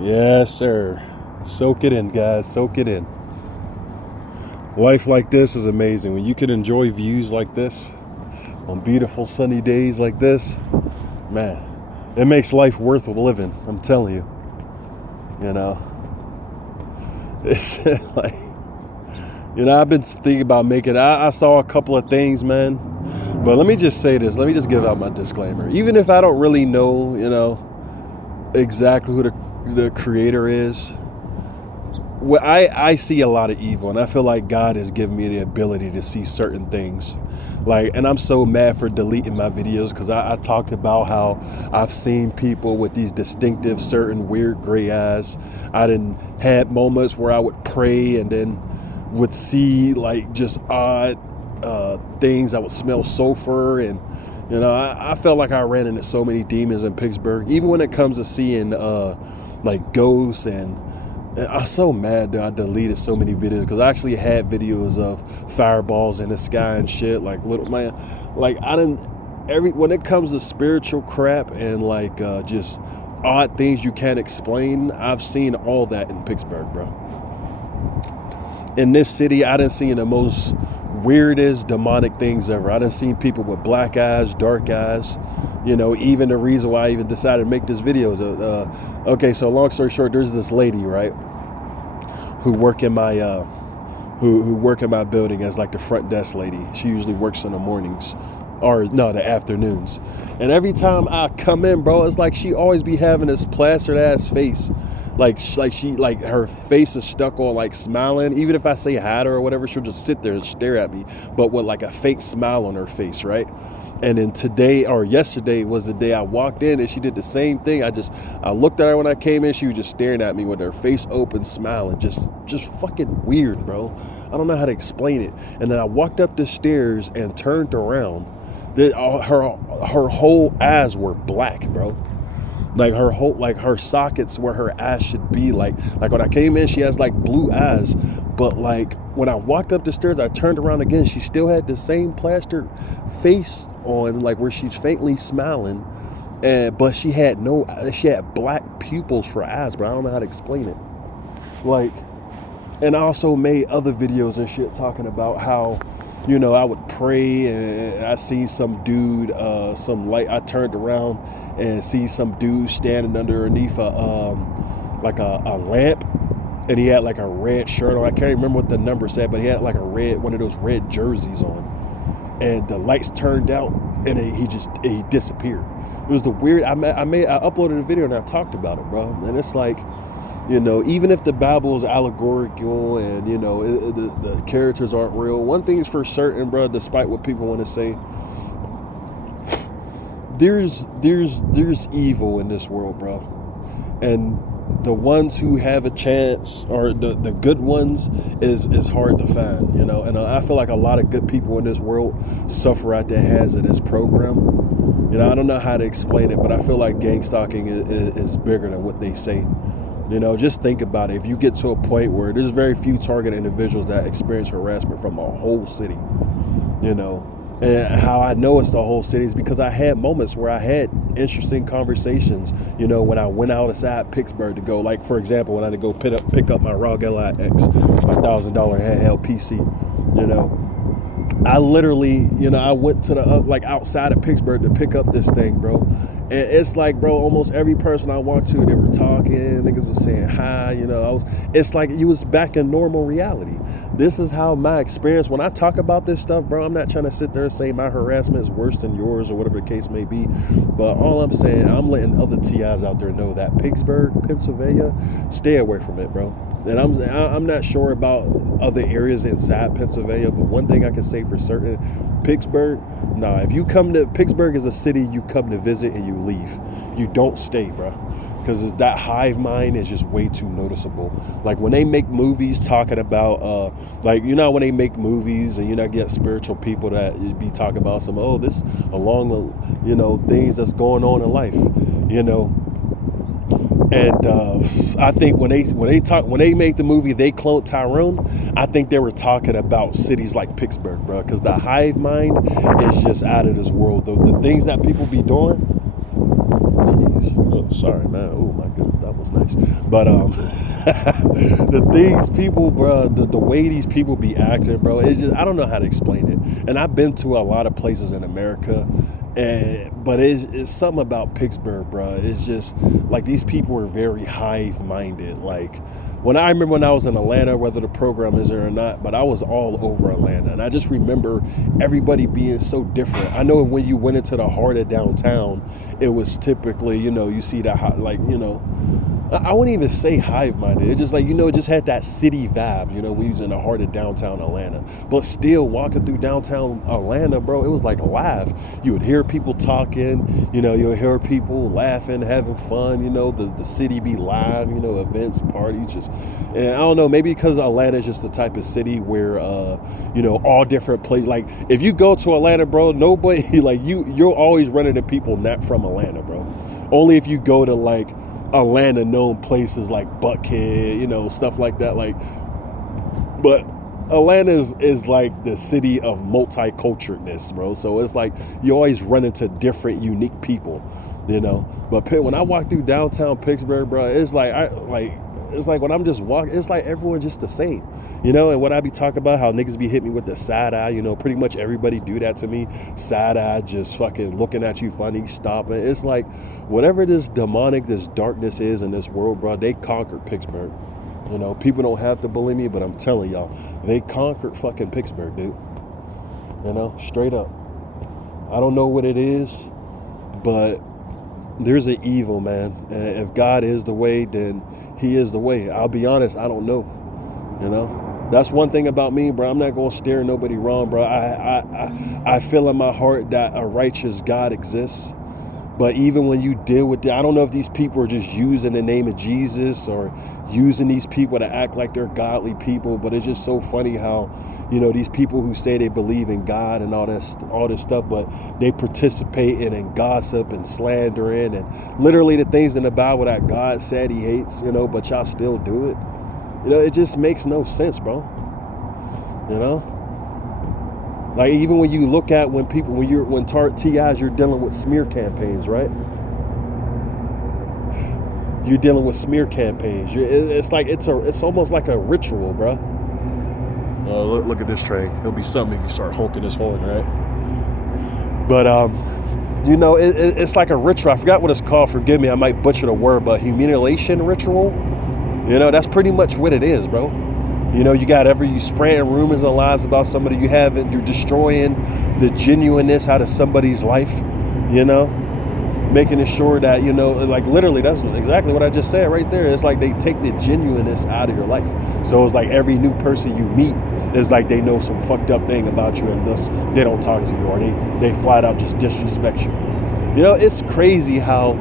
Yes, sir. Soak it in, guys. Soak it in. Life like this is amazing. When you can enjoy views like this on beautiful sunny days like this, man, it makes life worth living. I'm telling you. You know, it's like, I've been thinking about making. I saw a couple of things, man. But let me just say this. Let me just give out my disclaimer. Even if I don't really know, exactly who the creator is, well, I see a lot of evil, and I feel like God has given me the ability to see certain things. And I'm so mad for deleting my videos because I talked about how I've seen people with these distinctive, certain weird gray eyes. I done had moments where I would pray and then would see like just odd things. I would smell sulfur, and I felt like I ran into so many demons in Pittsburgh. Even when it comes to seeing like ghosts, and I'm so mad that I deleted so many videos because I actually had videos of fireballs in the sky and shit. Like, little man, like I didn't when it comes to spiritual crap and like just odd things you can't explain, I've seen all that in Pittsburgh, bro. In this city, I done seen the most weirdest demonic things ever. I done seen people with black eyes, dark eyes. Even the reason why I even decided to make this video. Okay, so long story short, there's this lady, right, who work in my who work in my building as like the front desk lady. She usually works in the mornings, or no, the afternoons. And every time I come in, bro, it's like she always be having this plastered ass face. Like her face is stuck on like smiling. Even if I say hi to her or whatever, she'll just sit there and stare at me, but with like a fake smile on her face, right? And then today or yesterday was the day I walked in and she did the same thing. I looked at her when I came in. She was just staring at me with her face open, smiling. Just fucking weird, bro. I don't know how to explain it. And then I walked up the stairs and turned around. Her whole eyes were black, bro. Like her sockets where her eyes should be. Like when I came in, she has like blue eyes. But like when I walked up the stairs, I turned around again. She still had the same plastered face on, like where she's faintly smiling. But she had black pupils for eyes, bro. I don't know how to explain it. And I also made other videos and shit talking about how, I would pray and I see some dude, some light. I turned around and see some dude standing underneath a lamp, and he had like a red shirt on. I can't remember what the number said, but he had like one of those red jerseys on, and the lights turned out, and he disappeared. It was the weird. I uploaded a video and I talked about it, bro. And it's like, even if the Bible is allegorical and the characters aren't real, one thing is for certain, bro. Despite what people want to say, there's evil in this world, bro. And the ones who have a chance, or the good ones, is hard to find, And I feel like a lot of good people in this world suffer at the hands of this program. I don't know how to explain it, but I feel like gang stalking is bigger than what they say. Just think about it. If you get to a point where there's very few target individuals that experience harassment from a whole city, and how I know it's the whole city is because I had moments where I had interesting conversations, when I went outside Pittsburgh to go, like, for example, when I had to go pick up my ROG Ally X, my $1,000 handheld PC, I literally, I went to the, outside of Pittsburgh to pick up this thing, bro. And it's like, bro, almost every person I walked to, they were talking, niggas was saying hi, it's like you was back in normal reality. This is how my experience, when I talk about this stuff, bro, I'm not trying to sit there and say my harassment is worse than yours or whatever the case may be. But all I'm saying, I'm letting other TIs out there know that Pittsburgh, Pennsylvania, stay away from it, bro. And I'm not sure about other areas inside Pennsylvania, but one thing I can say for certain, Pittsburgh, if you come to Pittsburgh is a city you come to visit and you leave. You don't stay, bro. Because that hive mind is just way too noticeable. Like when they make movies talking about, when they make movies and get spiritual people that be talking about this along the, things that's going on in life, And I think when they made the movie, they cloned Tyrone. I think they were talking about cities like Pittsburgh, bro, because the hive mind is just out of this world. The things that people be doing, jeez, Oh, sorry, man. Oh my goodness, that was nice. But the things people, bro, the way these people be acting, bro, it's just, I don't know how to explain it. And I've been to a lot of places in America, but it's something about Pittsburgh, bro. It's just like these people are very hive-minded. Like I remember when I was in Atlanta, whether the program is there or not, but I was all over Atlanta, and I just remember everybody being so different. I know when you went into the heart of downtown, it was typically, you see that, like, I wouldn't even say hive-minded. It just like, it just had that city vibe, when you was in the heart of downtown Atlanta. But still, walking through downtown Atlanta, bro, it was like live. You would hear people talking, you'll hear people laughing, having fun, the city be live, events, parties, and I don't know, maybe because Atlanta is just the type of city where, all different places. Like, if you go to Atlanta, bro, nobody, like, you're always running into people not from Atlanta, bro. Only if you go to, like, Atlanta known places like Buckhead, stuff like that. Like, but Atlanta is like the city of multiculturalness, bro. So it's like you always run into different, unique people, But when I walk through downtown Pittsburgh, bro, it's like it's like when I'm just walking, it's like everyone's just the same, And when I be talking about how niggas be hitting me with the side eye, pretty much everybody do that to me. Side eye, just fucking looking at you funny, stopping. It's like whatever this demonic, this darkness is in this world, bro, they conquered Pittsburgh. People don't have to believe me, but I'm telling y'all, they conquered fucking Pittsburgh, dude. Straight up. I don't know what it is, but there's an evil, man. And if God is the way, then he is the way. I'll be honest, I don't know. That's one thing about me, bro. I'm not gonna steer nobody wrong, bro. I feel in my heart that a righteous God exists. But even when you deal with I don't know if these people are just using the name of Jesus or using these people to act like they're godly people, but it's just so funny how, these people who say they believe in God and all this stuff, but they participate in gossip and slandering and literally the things in the Bible that God said he hates, but y'all still do it. It just makes no sense, bro. Like, even when you look at when TIs, you're dealing with smear campaigns, right? You're dealing with smear campaigns. It's almost like a ritual, bro. Look at this train. It'll be something if you start honking this horn, right? But it's like a ritual. I forgot what it's called. Forgive me, I might butcher the word, but humiliation ritual. That's pretty much what it is, bro. You spraying rumors and lies about somebody you haven't. You're destroying the genuineness out of somebody's life, making sure that, like literally that's exactly what I just said right there. It's like they take the genuineness out of your life. So it's like every new person you meet is like they know some fucked up thing about you and thus they don't talk to you or they flat out just disrespect you. It's crazy how,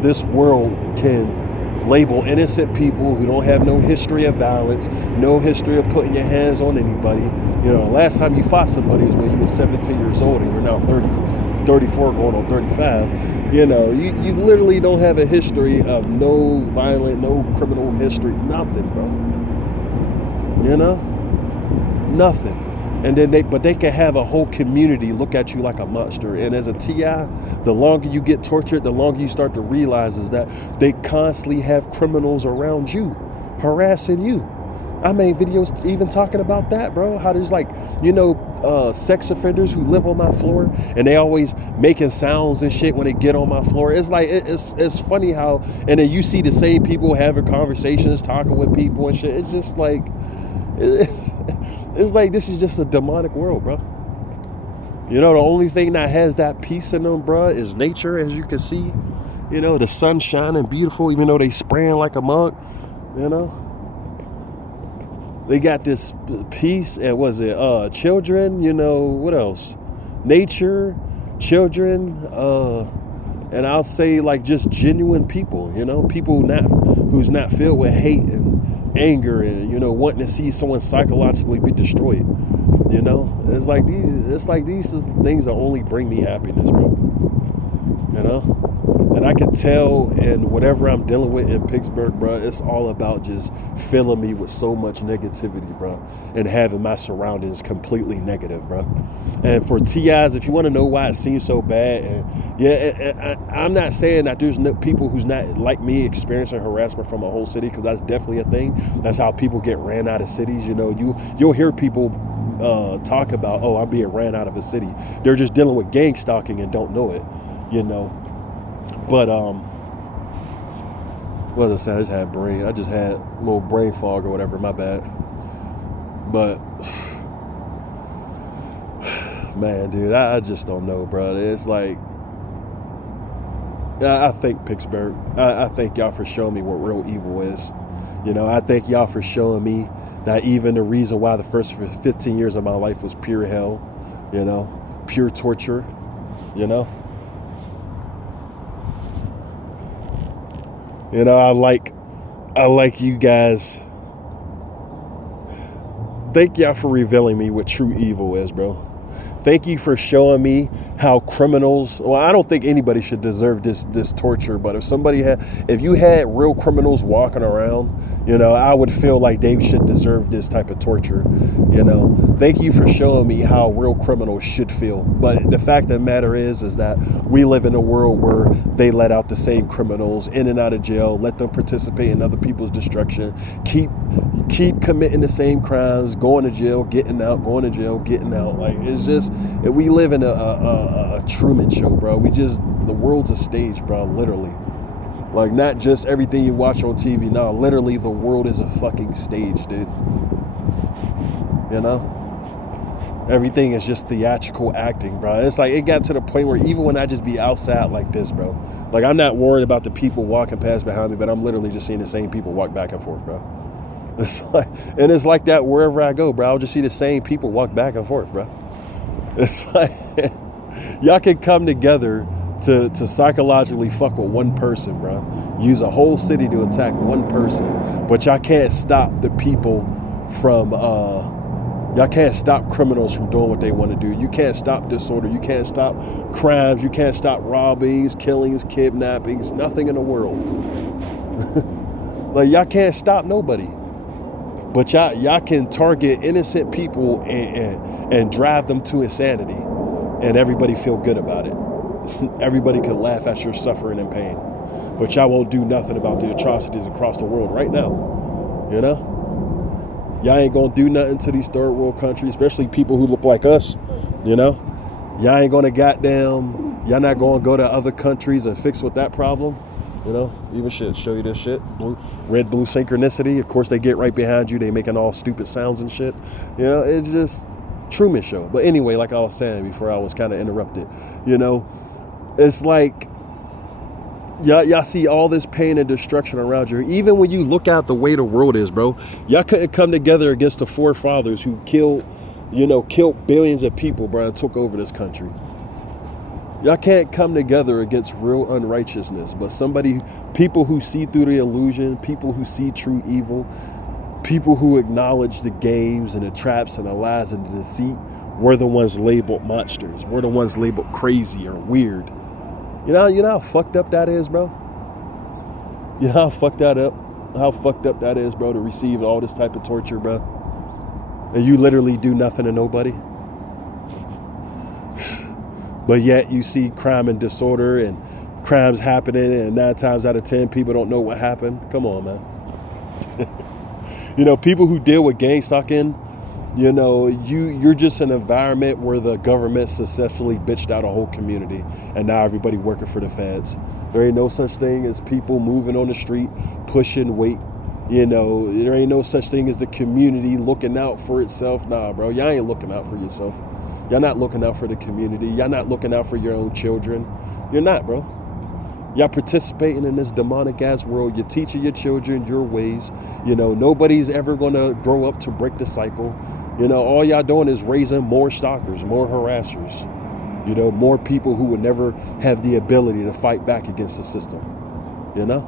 this world can label innocent people who don't have no history of violence, no history of putting your hands on anybody. The last time you fought somebody was when you were 17 years old and you're now 34 going on 35. You literally don't have a history of no violent, no criminal history, nothing, bro. Nothing. And then they can have a whole community look at you like a monster. And as a TI, the longer you get tortured, the longer you start to realize is that they constantly have criminals around you, harassing you. I made videos even talking about that, bro. How there's like, sex offenders who live on my floor and they always making sounds and shit when they get on my floor. It's like, it's funny how, and then you see the same people having conversations, talking with people and shit. It's just like, it's like this is just a demonic world, bro. The only thing that has that peace in them, bro, is nature, as you can see. The sun shining beautiful, even though they spraying like a mug. They got this peace, and children, what else? Nature, children, and I'll say like just genuine people, people who's not filled with hate and anger and wanting to see someone psychologically be destroyed. It's like these things that only bring me happiness, bro. And And I could tell in whatever I'm dealing with in Pittsburgh, bro, it's all about just filling me with so much negativity, bro, and having my surroundings completely negative, bro. And for TIs, if you want to know why it seems so bad, and yeah, I'm not saying that there's no people who's not like me experiencing harassment from a whole city, because that's definitely a thing. That's how people get ran out of cities. You know, you'll hear people talk about, oh, I'm being ran out of a city. They're just dealing with gang stalking and don't know it, you know. But what was I saying? I just had a little brain fog or whatever. My bad. But man, dude, I just don't know, bro. It's like, I thank Pittsburgh. I thank y'all for showing me what real evil is. You know, I thank y'all for showing me that even the reason why the first 15 years of my life was pure hell, you know, pure torture, you know. You know, I like you guys. Thank y'all for revealing me what true evil is, bro. Thank you for showing me how criminals, well, I don't think anybody should deserve this torture, but if you had real criminals walking around, you know, I would feel like they should deserve this type of torture, you know. Thank you for showing me how real criminals should feel. But the fact of the matter is that we live in a world where they let out the same criminals in and out of jail, let them participate in other people's destruction, keep committing the same crimes, going to jail, getting out, going to jail, getting out. Like, it's just, we live in a Truman Show, bro. The world's a stage, bro, literally. Like, not just everything you watch on TV. No, literally, the world is a fucking stage, dude. You know? Everything is just theatrical acting, bro. It's like, it got to the point where even when I just be outside like this, bro, like, I'm not worried about the people walking past behind me, but I'm literally just seeing the same people walk back and forth, bro. It's like that wherever I go, bro. I'll just see the same people walk back and forth, bro. It's like, y'all can come together to psychologically fuck with one person, bro. Use a whole city to attack one person, but y'all can't stop the people from, y'all can't stop criminals from doing what they want to do. You can't stop disorder. You can't stop crimes. You can't stop robbings, killings, kidnappings, nothing in the world. Like, y'all can't stop nobody. But y'all can target innocent people and drive them to insanity, and everybody feel good about it. Everybody can laugh at your suffering and pain, but y'all won't do nothing about the atrocities across the world right now. You know, y'all ain't gonna do nothing to these third world countries, especially people who look like us. You know, y'all ain't gonna y'all not gonna go to other countries and fix with that problem. You know, even show you this shit, red blue synchronicity. Of course, they get right behind you. They making all stupid sounds and shit. You know, it's just Truman Show. But anyway, like I was saying before, I was kind of interrupted. You know, it's like y'all see all this pain and destruction around you. Even when you look out the way the world is, bro, y'all couldn't come together against the forefathers who killed billions of people, bro, and took over this country. Y'all can't come together against real unrighteousness, but people who see through the illusion, people who see true evil, people who acknowledge the games and the traps and the lies and the deceit, we're the ones labeled monsters. We're the ones labeled crazy or weird. You know how fucked up that is, bro? You know how fucked up that is, bro, to receive all this type of torture, bro? And you literally do nothing to nobody. But yet you see crime and disorder and crimes happening, and 9 times out of 10 people don't know what happened. Come on, man. You know, people who deal with gang stalking, you know, you're just an environment where the government successfully bitched out a whole community, and now everybody working for the feds. There ain't no such thing as people moving on the street, pushing weight. You know, there ain't no such thing as the community looking out for itself. Nah, bro, y'all ain't looking out for yourself. Y'all not looking out for the community. Y'all not looking out for your own children. You're not, bro. Y'all participating in this demonic ass world. You're teaching your children your ways. You know, nobody's ever going to grow up to break the cycle. You know, all y'all doing is raising more stalkers, more harassers. You know, more people who would never have the ability to fight back against the system. You know?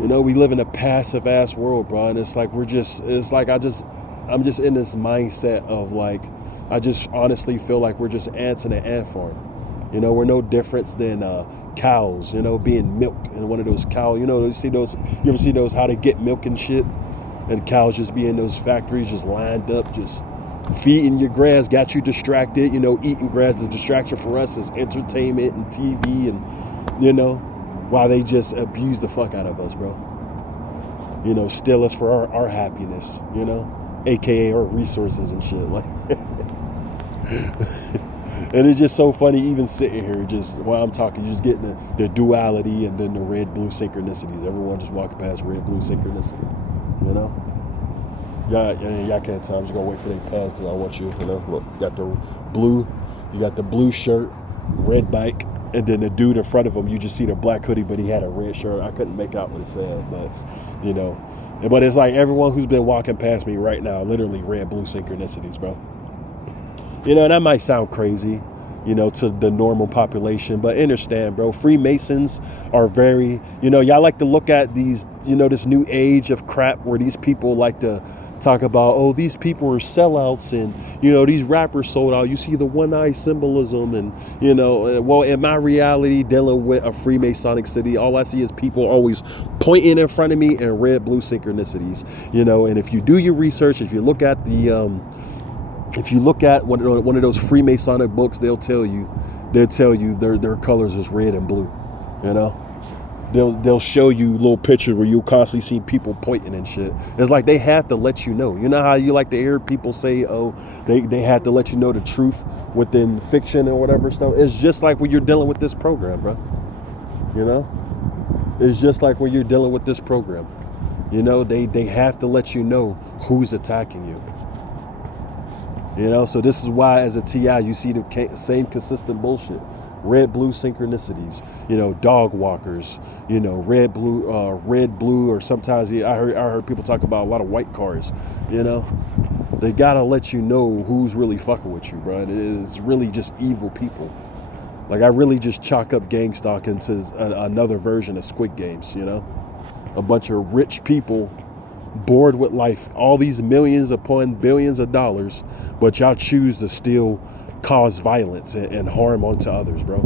You know, we live in a passive ass world, bro. And it's like I'm just in this mindset of like, I just honestly feel like we're just ants in an ant farm. You know, we're no different than cows, you know, being milked in one of those cow, you know, you ever see those, how they get milk and shit? And cows just be in those factories just lined up, just feeding your grass, got you distracted, you know, eating grass. The distraction for us is entertainment and TV and, you know, while they just abuse the fuck out of us, bro. You know, steal us for our happiness, you know, AKA our resources and shit. Like, and it's just so funny even sitting here, just while I'm talking, just getting the duality and then the red-blue synchronicities. Everyone just walking past red-blue synchronicity, you know? Y'all can't tell. I'm just gonna wait for they pass because I want you know, look, you got the blue shirt, red bike, and then the dude in front of him, you just see the black hoodie, but he had a red shirt. I couldn't make out what it said, but, you know. But it's like everyone who's been walking past me right now, literally red-blue synchronicities, bro. You know, that might sound crazy, you know, to the normal population, but understand, bro, Freemasons are very, you know, y'all like to look at these, you know, this new age of crap where these people like to talk about, oh, these people are sellouts and, you know, these rappers sold out. You see the one-eye symbolism and, you know, well, in my reality, dealing with a Freemasonic city, all I see is people always pointing in front of me and red-blue synchronicities, you know, and if you do your research, if you look at one of those Freemasonic books, they'll tell you their colors is red and blue, you know. They'll show you little pictures where you'll constantly see people pointing and shit. It's like they have to let you know. You know how you like to hear people say, oh, they have to let you know the truth within fiction or whatever stuff. It's just like when you're dealing with this program, bro. You know? It's just like when you're dealing with this program. You know, they have to let you know who's attacking you. You know, so this is why as a TI, you see the same consistent bullshit. Red, blue synchronicities, you know, dog walkers, you know, red, blue, or sometimes I heard people talk about a lot of white cars, you know. They gotta let you know who's really fucking with you, bro. It's really just evil people. Like, I really just chalk up gang stalk into another version of Squid Games, you know. A bunch of rich people bored with life, all these millions upon billions of dollars, but y'all choose to still cause violence and harm onto others, bro.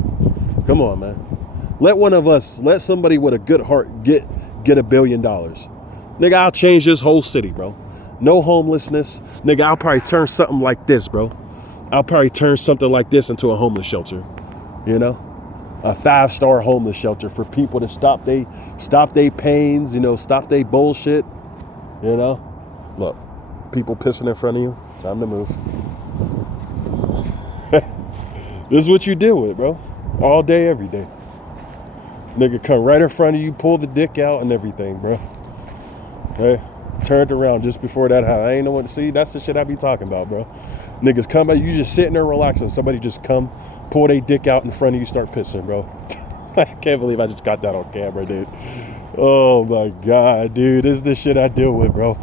Come on, man. Let somebody with a good heart get $1 billion. Nigga, I'll change this whole city, bro. No homelessness. Nigga, I'll probably turn something like this, bro. I'll probably turn something like this into a homeless shelter, you know? A 5-star homeless shelter for people to stop they pains, you know, stop they bullshit, you know? Look, people pissing in front of you, time to move. This is what you deal with, bro. All day, every day. Nigga come right in front of you, pull the dick out and everything, bro. Hey, turned around just before that happened. I ain't know what to see. That's the shit I be talking about, bro. Niggas come out, you just sitting there relaxing. Somebody just come, pull their dick out in front of you, start pissing, bro. I can't believe I just got that on camera, dude. Oh my God, dude. This is the shit I deal with, bro.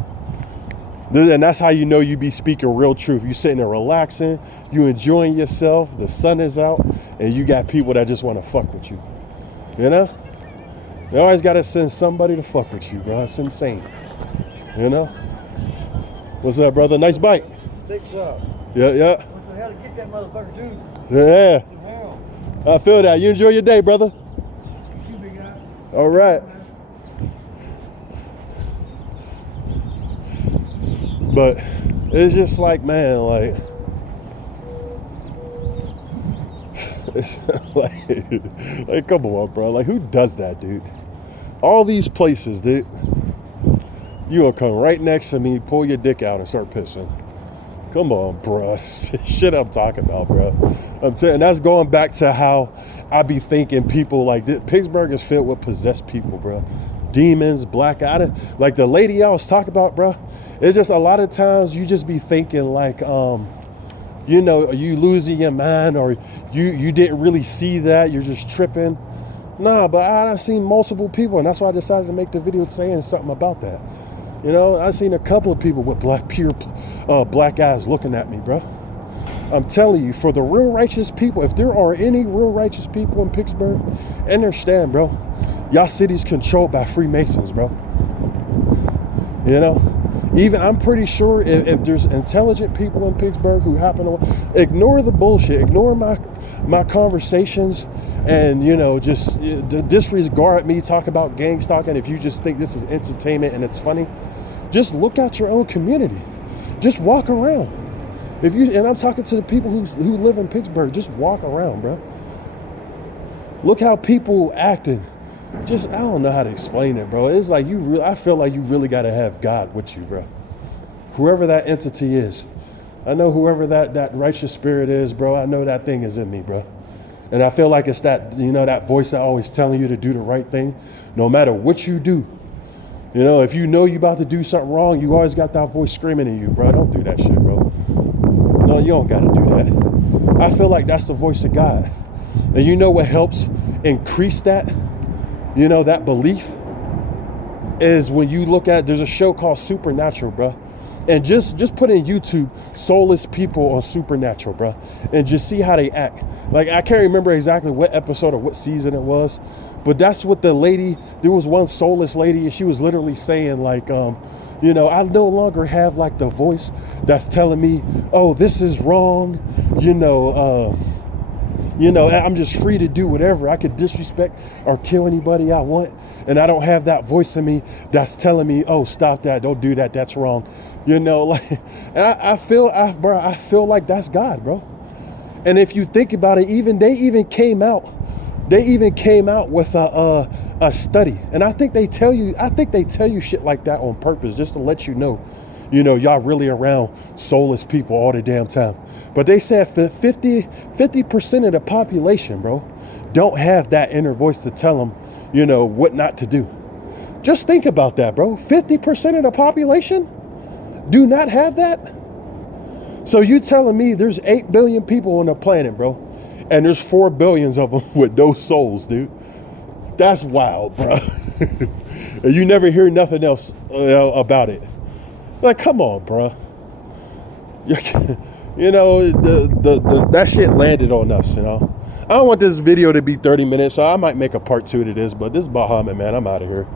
And that's how you know you be speaking real truth. You sitting there relaxing, you enjoying yourself, the sun is out, and you got people that just want to fuck with you. You know? You always got to send somebody to fuck with you, bro. It's insane. You know? What's up, brother? Nice bike. Thanks up. Yeah. What the hell to get that motherfucker too? Yeah. Hell. I feel that. You enjoy your day, brother. You big guy. All right. But it's just like, man, like, it's like, come on, bro. Like, who does that, dude? All these places, dude. You gonna come right next to me, pull your dick out, and start pissing. Come on, bro. Shit I'm talking about, bro. I'm saying that's going back to how I be thinking people like this. Pittsburgh is filled with possessed people, bro. Demons, black eye. Like the lady I was talking about, bro. It's just a lot of times you just be thinking like, you know, are you losing your mind or you didn't really see that, you're just tripping. Nah, but I've seen multiple people, and that's why I decided to make the video saying something about that. You know, I've seen a couple of people with black eyes looking at me, bro. I'm telling you, for the real righteous people, if there are any real righteous people in Pittsburgh, understand, bro, y'all city's controlled by Freemasons, bro. You know? Even I'm pretty sure if there's intelligent people in Pittsburgh who happen to ignore the bullshit, ignore my conversations and, you know, just disregard me talk about gang stalking. If you just think this is entertainment and it's funny, just look at your own community. Just walk around. And I'm talking to the people who live in Pittsburgh, just walk around, bro. Look how people acting. Just, I don't know how to explain it, bro. It's like I feel like you really got to have God with you, bro. Whoever that entity is. I know whoever that righteous spirit is, bro, I know that thing is in me, bro. And I feel like it's that, you know, that voice that always telling you to do the right thing, no matter what you do. You know, if you know you about to do something wrong, you always got that voice screaming at you, bro. Don't do that shit, bro. No, you don't got to do that. I feel like that's the voice of God. And you know what helps increase that, you know, that belief is when you look at, there's a show called Supernatural, bro. And just put in YouTube, soulless people on Supernatural, bro. And just see how they act. Like, I can't remember exactly what episode or what season it was, but that's what the lady, there was one soulless lady, and she was literally saying, like, you know, I no longer have, like, the voice that's telling me, oh, this is wrong, you know, I'm just free to do whatever. I could disrespect or kill anybody I want. And I don't have that voice in me that's telling me, oh, stop that. Don't do that. That's wrong. You know, like, and I feel like that's God, bro. And if you think about it, they even came out with a study. And I think they tell you shit like that on purpose, just to let you know, y'all really around soulless people all the damn time. But they said 50% of the population, bro, don't have that inner voice to tell them, what not to do. Just think about that, bro. 50% of the population do not have that. So you telling me there's 8 billion people on the planet, bro, and there's 4 billions of them with no souls, dude. That's wild, bro. And you never hear nothing else about it. Like, come on, bro. That shit landed on us, I don't want this video to be 30 minutes, so I might make a part 2 to this, but this is Bahamut, man. I'm out of here.